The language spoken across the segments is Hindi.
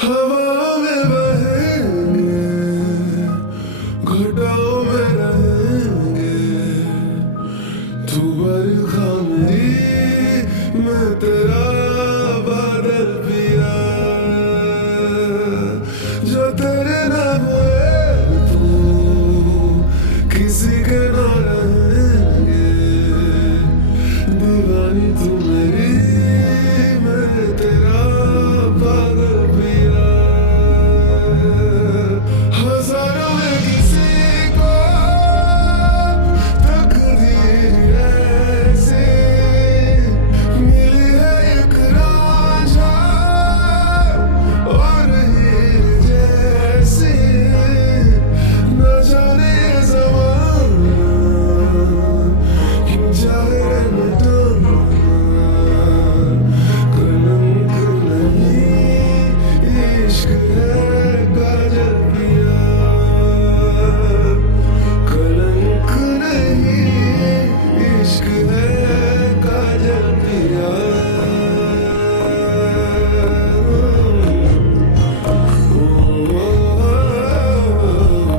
हवा में बहेंगे, घटाओं में रहेंगे, तू बरखा मेरी, मैं तेरा बादल पिया। जो तेरे ना हुए तू किसी के ना रहेंगे, दीवानी तू मेरी, मैं तेरा पागल पिया। हजारों में किसी को तकदीर ऐसी मिली है, एक रांझा और हीर जैसी। न जाने ये ज़माना क्यों चाहे मिटाना, कलंक नहीं इश्क है काजल पिया। कलंक नहीं इश्क है काजल पिया।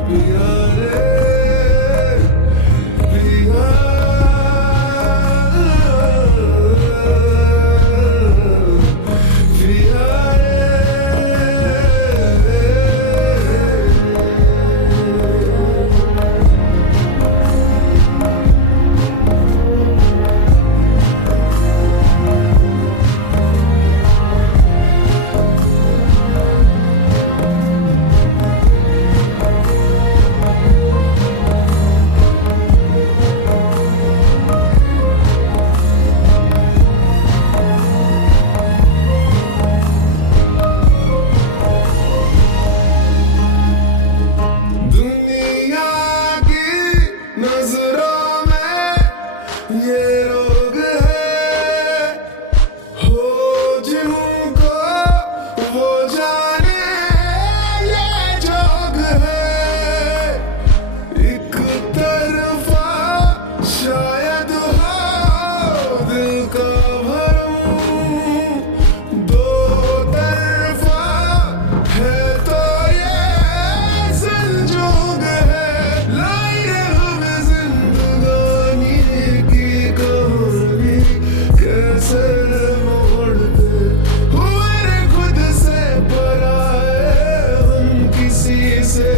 पिया रे पिया, पिया दुनिया की नजरों में ये रोग है, हो जिनको वो जाने ये जोग है। एक तरफा शायद हो दिल का भरम, दो तरफा है तो ये संजोग है। लाए हमें जिंदगानी की कहानी, कैसे मोड़ पे हुए खुद से पराए हम, किसी से